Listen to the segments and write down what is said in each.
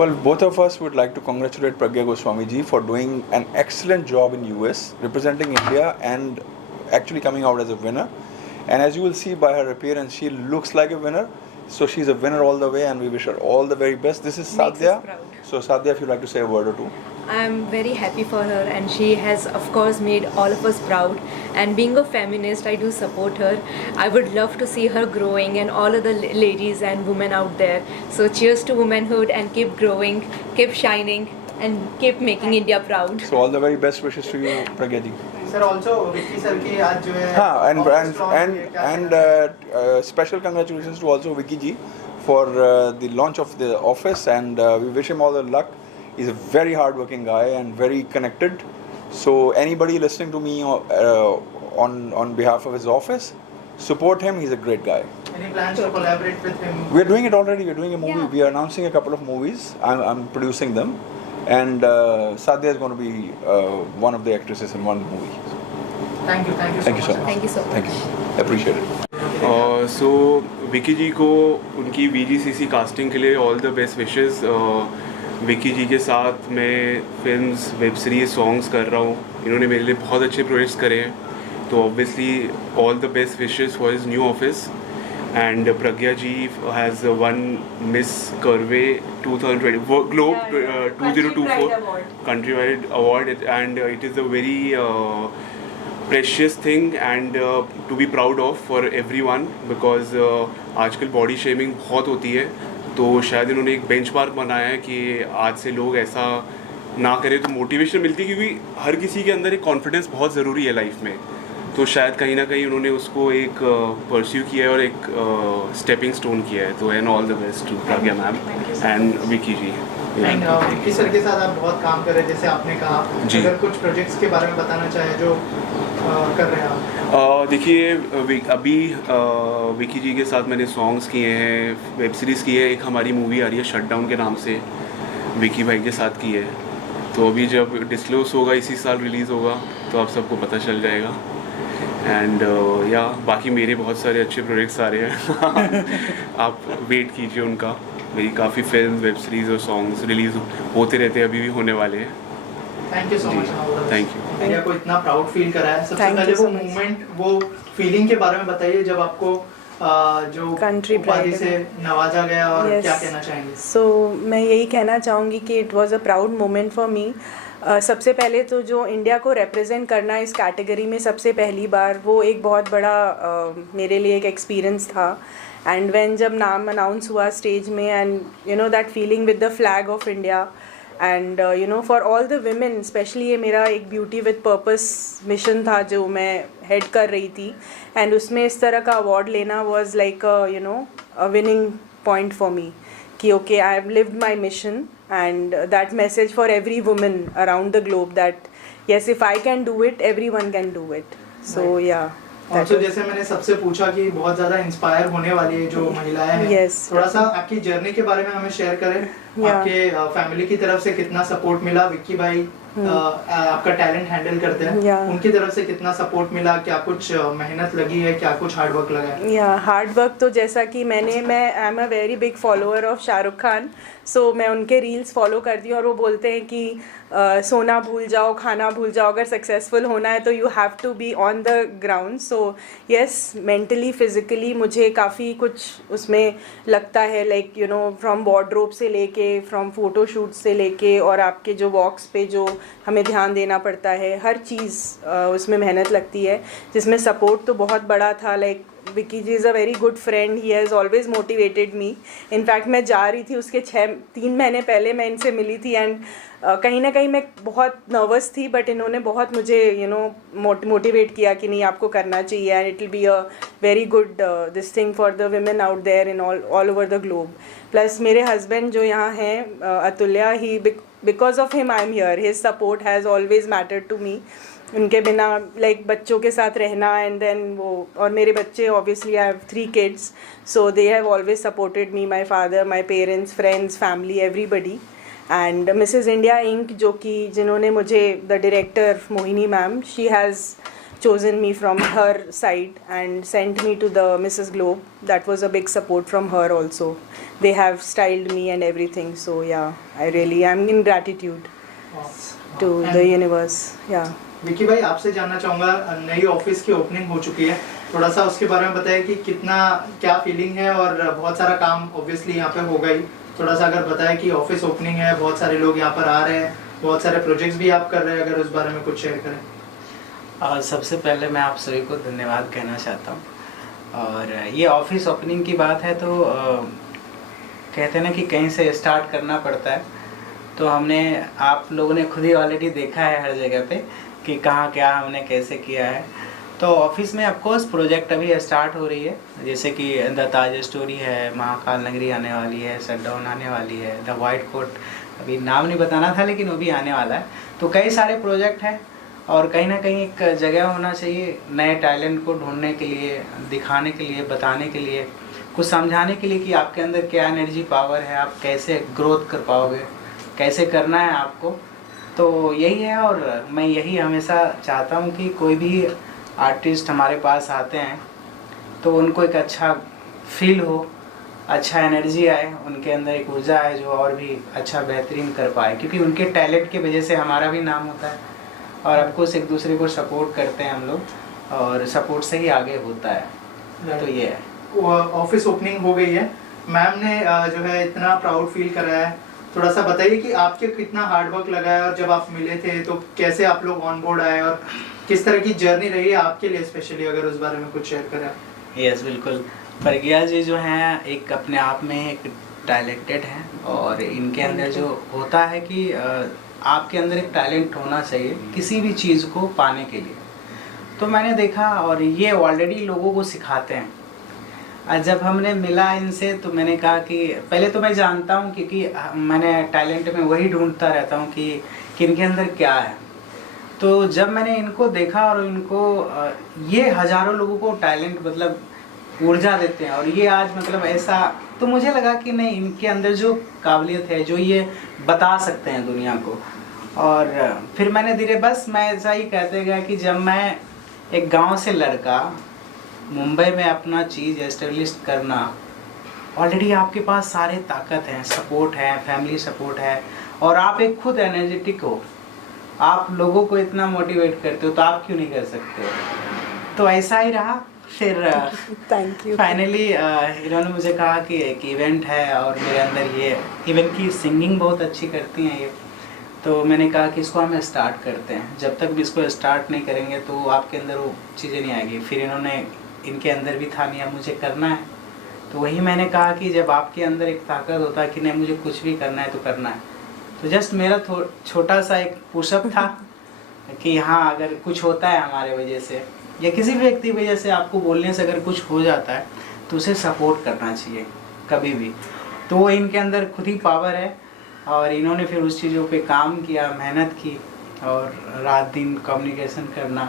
Well, both of us would like to congratulate Pragya Goswami ji for doing an excellent job in US, representing India and actually coming out as a winner. And as you will see by her appearance, she looks like a winner. So she's a winner all the way, and we wish her all the very best. This is Makes Sadhya. us proud. So Sadhya, if you'd like to say a word or two. I'm very happy for her, and she has of course made all of us proud, and being a feminist I do support her. I would love to see her growing and all of the ladies and women out there. So cheers to womanhood, and keep growing, keep shining, and keep making India proud. So all the very best wishes to you, Pragya ji. Sir also Vicky sir की आज जो है हाँ, office launch हुई है, क्या कहना special congratulations to also Vicky ji for the launch of the office, and we wish him all the luck. He's a very hard-working guy and very connected. So anybody listening to me on behalf of his office, support him. He's a great guy. Any plans to collaborate with him? We're doing it already. We're doing a movie. Yeah. We are announcing a couple of movies. I'm producing them, and Sadhya is going to be one of the actresses in one movie. Thank you so Thank you so much. much. Thank you so much. Thank you. Appreciate it. सो विकी जी को उनकी VGCC casting के लिए all the best wishes. Vicky ji के साथ मैं films, web series, songs कर रहा हूँ. इन्होंने मेरे लिए बहुत अच्छे प्रोजेक्ट्स करे हैं, तो obviously all the best wishes for his new office. And Pragya ji has won miss curvy 2020 globe 2024 country wide award, and it is a very precious thing and to be proud of for everyone, because आजकल body shaming बहुत होती है, तो शायद इन्होंने एक benchmark बनाया है कि आज से लोग ऐसा ना करें, तो मोटिवेशन मिलती है, क्योंकि हर किसी के अंदर एक कॉन्फिडेंस बहुत ज़रूरी है लाइफ में. तो शायद कहीं ना कहीं उन्होंने उसको एक परस्यू किया है और एक स्टेपिंग स्टोन किया है. तो and all the best to Pragya ma'am and Vicky ji. And Vicky sir के साथ आप बहुत काम कर रहे हैं, जैसे आपने कहा. जी. अगर कुछ प्रोजेक्ट्स के बारे में बताना चाहे जो कर रहे हैं आप. देखिए, अभी विकी जी के साथ मैंने सॉन्ग्स किए हैं, वेब सीरीज़ की है. एक हमारी मूवी आ रही है शटडाउन के नाम से, विकी भाई के साथ की है. तो अभी जब डिस्क्लोज होगा, इसी साल रिलीज़ होगा, तो आप सबको पता चल जाएगा. एंड या बाकी मेरे बहुत सारे अच्छे प्रोजेक्ट्स आ रहे हैं. आप वेट कीजिए उनका. मेरी काफ़ी फिल्म, वेब सीरीज़ और सॉन्ग्स रिलीज़ होते रहते हैं, अभी भी होने वाले हैं. Thank you so much. Thank you. India को इतना प्राउड फील कराया. सबसे Thank you पहले वो so much. मूवमेंट, वो फीलिंग के बारे में बताइए जब आपको जो Country उपाधि pride से नवाजा गया, और Yes. क्या कहना चाहेंगे? सो मैं यही कहना चाहूँगी कि it was a proud moment for me. सबसे पहले तो जो इंडिया को रिप्रेजेंट करना इस कैटेगरी में सबसे पहली बार, वो एक बहुत बड़ा मेरे लिए एक एक्सपीरियंस था. एंड व्हेन जब नाम अनाउंस हुआ स्टेज में, and you know that feeling with the flag of India, and you know for all the women specially, ये मेरा एक ब्यूटी विद पर्पस मिशन था जो मैं हेड कर रही थी. एंड उसमें इस तरह का अवार्ड लेना was like you know a winning point for me, कि okay I have lived my mission, and that message for every woman around the globe that yes, if I can do it, everyone can do it. So yeah also जैसे मैंने सबसे पूछा कि बहुत ज़्यादा inspire होने वाली है जो महिलाएं हैं. Yes. थोड़ा सा आपकी जर्नी के बारे में हमें शेयर करें. Yeah. आपके फैमिली की तरफ से कितना सपोर्ट मिला? विक्की भाई आपका टैलेंट हैंडल करते हैं. Yeah. उनकी तरफ से कितना सपोर्ट मिला? क्या कुछ मेहनत लगी है? क्या कुछ हार्ड वर्क लगा है? या हार्ड वर्क तो जैसा कि मैं I am a very big follower of Shahrukh Khan. So मैं उनके रील्स फॉलो करती हूँ, और वो बोलते हैं कि सोना भूल जाओ, खाना भूल जाओ, अगर सक्सेसफुल होना है तो you have to be on the ground. So yes, mentally physically मुझे काफ़ी कुछ उसमें लगता है, like you know from wardrobe से लेके, फ्रॉम फोटोशूट से लेके, और आपके जो वॉक्स पे जो हमें ध्यान देना पड़ता है, हर चीज़ उसमें मेहनत लगती है, जिसमें सपोर्ट तो बहुत बड़ा था. Like Vicky ji is a very good friend, he has always motivated me. In fact मैं जा रही थी उसके 3 महीने पहले मैं इनसे मिली थी, एंड कहीं ना कहीं मैं बहुत नर्वस थी, बट इन्होंने बहुत मुझे यू नो मोटिवेट किया कि नहीं, आपको करना चाहिए, and it will be a very good this thing for the women out there in all over the globe. Plus मेरे हस्बैंड जो यहाँ हैं Atulya, he because of him I am here. His support has always mattered to me. उनके बिना like बच्चों के साथ रहना, एंड देन वो, और मेरे बच्चे obviously I have 3 kids, so they have always supported me, my father, my parents, friends, family, everybody. And Mrs India Inc, जो कि जिन्होंने मुझे, the director Mohini ma'am, she has chosen me from her side and sent me to the Mrs. Globe. That was a big support from her also. They have styled me and everything. So yeah, I really am in gratitude to the universe. Yeah. Vicky भाई आपसे जानना चाहूँगा, नई office की opening हो चुकी है, थोड़ा सा उसके बारे में बताइए कि कितना क्या फीलिंग है, और बहुत सारा काम ऑब्वियसली यहाँ पे होगा ही, थोड़ा सा अगर बताएं कि ऑफिस ओपनिंग है, बहुत सारे लोग यहाँ पर आ रहे हैं, बहुत सारे प्रोजेक्ट्स भी आप कर रहे हैं, अगर उस बारे में कुछ शेयर करें। सबसे पहले मैं आप सभी को धन्यवाद कहना चाहता हूँ। और ये ऑफिस ओपनिंग की बात है तो कहते हैं ना कि कहीं से स्टार्ट करना पड़ता है, तो हमने आप लोगों ने खुद ही ऑलरेडी देखा है हर जगह पे कि कहाँ क्या हमने कैसे किया है। तो ऑफिस में ऑफकोर्स प्रोजेक्ट अभी स्टार्ट हो रही है, जैसे कि द ताज स्टोरी है, महाकाल नगरी आने वाली है, शटडाउन आने वाली है, द वाइट कोट, अभी नाम नहीं बताना था लेकिन वो भी आने वाला है। तो कई सारे प्रोजेक्ट हैं और कहीं ना कहीं एक जगह होना चाहिए नए टैलेंट को ढूंढने के लिए, दिखाने के लिए, बताने के लिए, कुछ समझाने के लिए कि आपके अंदर क्या एनर्जी पावर है, आप कैसे ग्रोथ कर पाओगे, कैसे करना है आपको। तो यही है, और मैं यही हमेशा चाहता हूँ कि कोई भी आर्टिस्ट हमारे पास आते हैं तो उनको एक अच्छा फील हो, अच्छा एनर्जी आए, उनके अंदर एक ऊर्जा आए जो और भी अच्छा बेहतरीन कर पाए, क्योंकि उनके टैलेंट की वजह से हमारा भी नाम होता है। और ऑफकोर्स एक दूसरे को सपोर्ट करते हैं हम लोग, और सपोर्ट से ही आगे होता है। तो ये है। ऑफिस ओपनिंग हो गई है, मैम ने जो है इतना प्राउड फील कराया है, थोड़ा सा बताइए कि आपके कितना हार्ड वर्क लगा है, और जब आप मिले थे तो कैसे आप लोग ऑन बोर्ड आए, और किस तरह की जर्नी रही है आपके लिए स्पेशली, अगर उस बारे में कुछ शेयर करें। यस बिल्कुल, प्रज्ञा जी जो हैं एक अपने आप में एक टैलेंटेड हैं, और इनके अंदर जो होता है कि आपके अंदर एक टैलेंट होना चाहिए किसी भी चीज़ को पाने के लिए। तो मैंने देखा, और ये ऑलरेडी लोगों को सिखाते हैं। जब हमने मिला इनसे तो मैंने कहा कि पहले तो मैं जानता हूँ, क्योंकि मैंने टैलेंट में वही ढूंढता रहता हूँ कि इनके अंदर क्या है। तो जब मैंने इनको देखा, और इनको ये हज़ारों लोगों को टैलेंट मतलब ऊर्जा देते हैं, और ये आज मतलब ऐसा, तो मुझे लगा कि नहीं, इनके अंदर जो काबिलियत है, जो ये बता सकते हैं दुनिया को। और फिर मैंने धीरे, बस मैं ऐसा ही कहते गया कि जब मैं एक गांव से लड़का मुंबई में अपना चीज़ एस्टेब्लिश करना, ऑलरेडी आपके पास सारे ताकत हैं, सपोर्ट है, फैमिली सपोर्ट है, और आप एक खुद एनर्जेटिक हो, आप लोगों को इतना मोटिवेट करते हो, तो आप क्यों नहीं कर सकते हो। तो ऐसा ही रहा। फिर थैंक यू। फाइनली इन्होंने मुझे कहा कि एक इवेंट है, और मेरे अंदर ये इवेंट की सिंगिंग बहुत अच्छी करती हैं ये, तो मैंने कहा कि इसको हम स्टार्ट करते हैं। जब तक भी इसको स्टार्ट नहीं करेंगे तो आपके अंदर वो चीज़ें नहीं आएगी। फिर इन्होंने, इनके अंदर भी था नहीं, मुझे करना है, तो वही मैंने कहा कि जब आपके अंदर एक ताकत होता है कि नहीं मुझे कुछ भी करना है तो करना है। तो जस्ट मेरा छोटा सा एक पुशअप था कि हाँ, अगर कुछ होता है हमारे वजह से या किसी भी व्यक्ति की वजह से, आपको बोलने से अगर कुछ हो जाता है तो उसे सपोर्ट करना चाहिए कभी भी। तो वो इनके अंदर खुद ही पावर है, और इन्होंने फिर उस चीज़ों पे काम किया, मेहनत की, और रात दिन कम्युनिकेशन करना।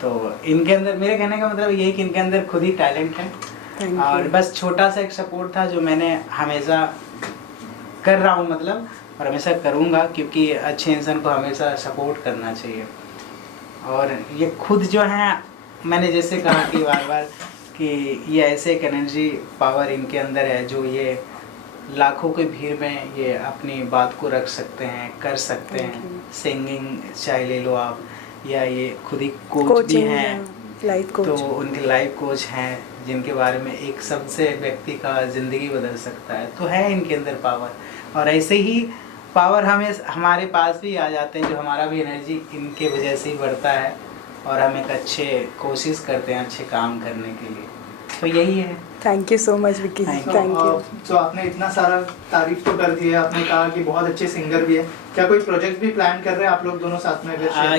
तो इनके अंदर, मेरे कहने का मतलब यही कि इनके अंदर खुद ही टैलेंट है, और बस छोटा सा एक सपोर्ट था जो मैंने हमेशा कर रहा हूँ, मतलब, और हमेशा करूँगा, क्योंकि अच्छे इंसान को हमेशा सपोर्ट करना चाहिए। और ये खुद जो है, मैंने जैसे कहा कि बार बार कि ये ऐसे एक एनर्जी पावर इनके अंदर है जो ये लाखों की भीड़ में ये अपनी बात को रख सकते हैं, कर सकते हैं। सिंगिंग चाहे ले लो आप, या ये खुद ही कोच भी हैं, लाइफ कोच। तो उनके लाइफ कोच हैं जिनके बारे में एक शब्द से व्यक्ति का ज़िंदगी बदल सकता है। तो है इनके अंदर पावर, और ऐसे ही पावर हमारे पास भी आ जाते हैं, जो हमारा भी एनर्जी इनके वजह से ही बढ़ता है, और हम एक अच्छे कोशिश करते हैं अच्छे काम करने के लिए। तो यही है। Thank you so much Vicky, thank you. तो आपने इतना सारा तारीफ तो कर दी है, आपने कहा कि बहुत अच्छे सिंगर भी है, क्या कोई प्रोजेक्ट भी प्लान कर रहे हैं आप लोग दोनों साथ में?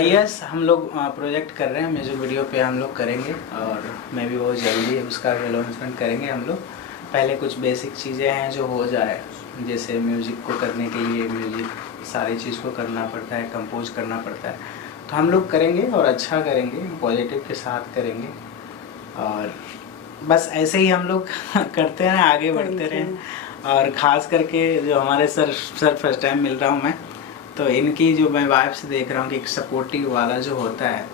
यस, हम लोग प्रोजेक्ट कर रहे हैं, म्यूजिक वीडियो पे हम लोग करेंगे, और मैं भी बहुत जल्दी उसका अनाउंसमेंट करेंगे हम लोग। पहले कुछ बेसिक चीज़ें हैं जो हो जाए, जैसे म्यूज़िक को करने के लिए म्यूज़िक सारी चीज़ को करना पड़ता है, कंपोज करना पड़ता है, तो हम लोग करेंगे और अच्छा करेंगे, पॉजिटिव के साथ करेंगे, और बस ऐसे ही हम लोग करते हैं, आगे बढ़ते रहें। और ख़ास करके जो हमारे सर फर्स्ट टाइम मिल रहा हूँ मैं, तो इनकी जो मैं वाइफ से देख रहा हूँ कि एक सपोर्टिव वाला जो होता है,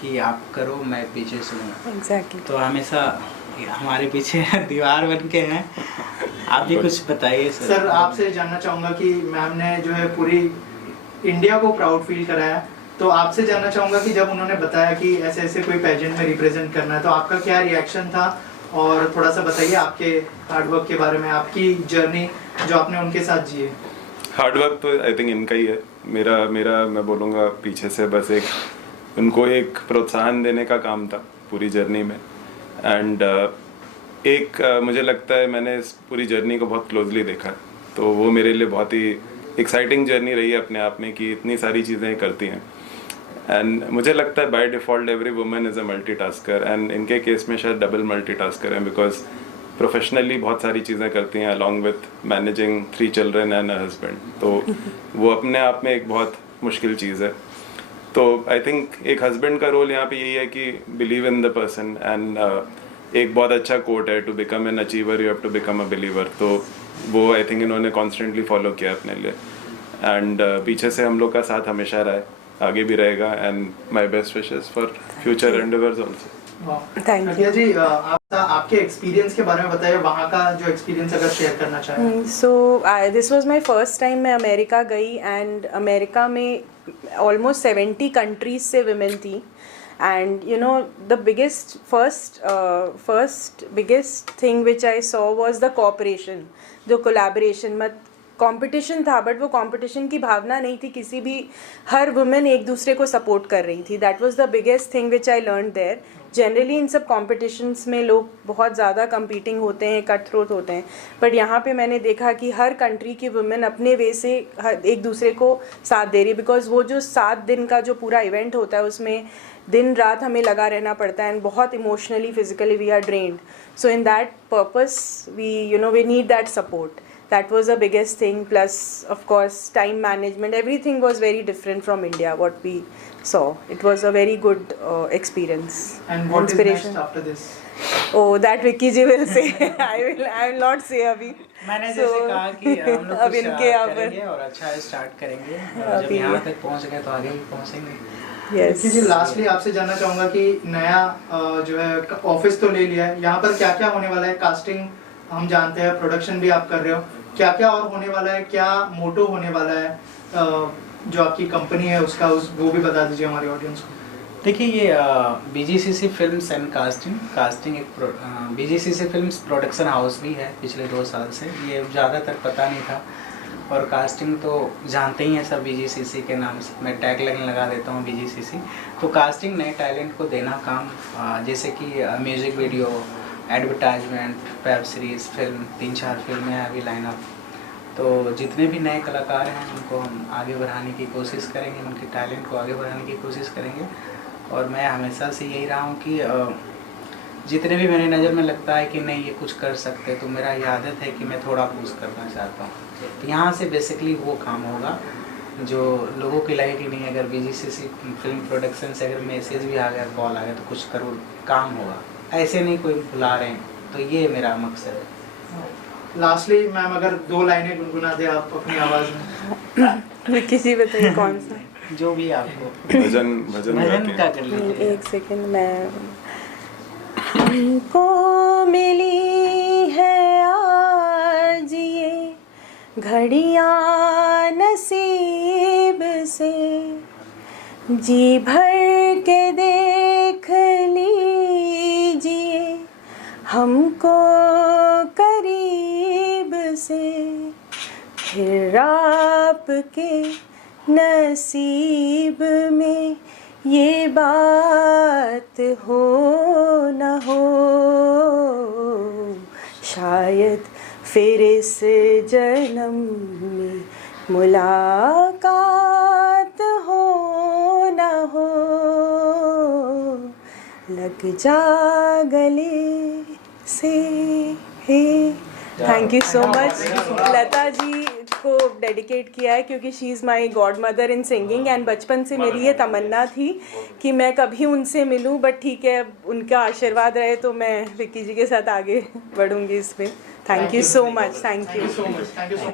कि आप करो, मैं पीछे से हूँ। एग्जैक्टली। तो हमेशा हमारे पीछे दीवार बन के हैं। आप भी कुछ बताइए सर। सर आपसे जानना चाहूँगा कि मैम ने जो है पूरी इंडिया को प्राउड फील कराया, तो आपसे जानना चाहूँगा कि जब उन्होंने बताया कि ऐसे ऐसे कोई पेजेंट में रिप्रेजेंट करना है, तो आपका क्या रिएक्शन था? और थोड़ा सा बताइए आपके हार्डवर्क के बारे में, आपकी जर्नी जो आपने उनके साथ जी है। हार्डवर्क तो आई थिंक इनका ही है। मेरा मैं बोलूँगा पीछे से बस उनको एक प्रोत्साहन देने का काम था पूरी जर्नी में। एंड मुझे लगता है मैंने इस पूरी जर्नी को बहुत क्लोजली देखा है, तो वो मेरे लिए बहुत ही एक्साइटिंग जर्नी रही है अपने आप में कि इतनी सारी चीज़ें करती हैं। एंड मुझे लगता है by default every woman is a multitasker, and इनके केस में शायद डबल मल्टीटास्कर हैं, बिकॉज प्रोफेशनली बहुत सारी चीज़ें करती हैं along with managing 3 children and a husband, तो वो अपने आप में एक बहुत मुश्किल चीज़ है। तो आई थिंक एक हस्बैंड का रोल यहाँ पे यही है कि believe in the person, and एक बहुत अच्छा कोट है, to become an achiever you have to become a believer, तो वो आई थिंक इन्होंने कॉन्स्टेंटली फॉलो किया अपने लिए। एंड पीछे से हम लोग का साथ हमेशा रहा है, आगे भी रहेगा, and my best wishes for future endeavours also. Thank you ji. आपके एक्सपीरियंस के बारे में बताइए, वहाँ का जो एक्सपीरियंस अगर शेयर करना चाहें। So this was my first time मैं अमेरिका गई, एंड अमेरिका में ऑलमोस्ट 70 कंट्रीज से विमेन थी। And you know the first biggest thing which I saw was the cooperation, जो कोलैबोरेशन। मत कंपटीशन था, बट वो कंपटीशन की भावना नहीं थी किसी भी, हर वुमेन एक दूसरे को सपोर्ट कर रही थी। That was the biggest thing which I learn there. Generally in सब कॉम्पिटिशन्स में लोग बहुत ज़्यादा कंपीटिंग होते हैं, कट थ्रोट होते हैं, बट यहाँ पे मैंने देखा कि हर कंट्री की वुमेन अपने वे से एक दूसरे को साथ दे रही है। बिकॉज वो जो 7 दिन का जो पूरा इवेंट होता है उसमें दिन रात हमें लगा रहना पड़ता है, एंड बहुत emotionally physically we are drained. So in that purpose we need that support. That was the biggest thing, plus of course time management, everything was very different from India what we saw. It was a very good experience. And what is Inspiration. next after this? Oh, that Vicky ji will say. I will not say अभी. मैंने जैसे कहा कि हम लोग अब कुछ इनके यहाँ पर करेंगे और अच्छा स्टार्ट करेंगे, जब यहाँ तक पहुँच गए तो आगे भी पहुँचेंगे। Yes. जी लास्टली आपसे जानना चाहूँगा कि नया जो है ऑफिस तो ले लिया है, यहाँ पर क्या क्या होने वाला है? कास्टिंग हम जानते हैं, प्रोडक्शन भी आप कर रहे हो, क्या क्या और होने वाला है, क्या मोटो होने वाला है जो आपकी कंपनी है उसका, वो भी बता दीजिए हमारे ऑडियंस को। देखिए ये BGCC फिल्म्स एंड कास्टिंग एक BGCC फिल्म्स प्रोडक्शन हाउस भी है पिछले 2 साल से, ये ज़्यादातर पता नहीं था। और कास्टिंग तो जानते ही हैं सब BGCC के नाम से, मैं टैग लाइन लगा देता हूँ BGCC। तो कास्टिंग नए टैलेंट को देना काम, जैसे कि music video, advertisement, web series, film, 3-4 फिल्में हैं अभी लाइनअप। तो जितने भी नए कलाकार हैं उनको हम आगे बढ़ाने की कोशिश करेंगे, उनके टैलेंट को आगे बढ़ाने की कोशिश करेंगे। और मैं हमेशा से यही रहा हूँ कि जितने भी मेरी नज़र में लगता है कि नहीं ये कुछ कर सकते, तो मेरा ये आदत है कि मैं थोड़ा पुश करना चाहता हूँ। तो यहाँ से बेसिकली वो काम होगा जो लोगों की लगे कि नहीं, अगर BGCC फिल्म प्रोडक्शन से अगर मैसेज भी आ गया, कॉल आ गया, तो कुछ करो, काम होगा, ऐसे नहीं कोई बुला रहे हैं। तो ये मेरा मकसद है। लास्टली मैम अगर 2 लाइनें गुनगुना दे आप अपनी आवाज़ में। किसी बताइए कौन सा? जो भी आपको भजन का कर लीजिए। एक सेकंड, मैं हमको मिली है आज ये घड़ियाँ नसीब से, जी भर के देख लीजिए हमको करीब से, फिर आपके नसीब में ये बात हो न हो, शायद फिर इस जन्म में मुलाकात हो न हो, लग जा गले से हे। Thank you so much. Lata ji को डेडिकेट किया है क्योंकि she is my godmother in singing, and बचपन से मेरी ये तमन्ना थी कि मैं कभी उनसे मिलूं, बट ठीक है, उनका आशीर्वाद रहे तो मैं विक्की जी के साथ आगे बढ़ूंगी इसमें। Thank you so much. Thank you.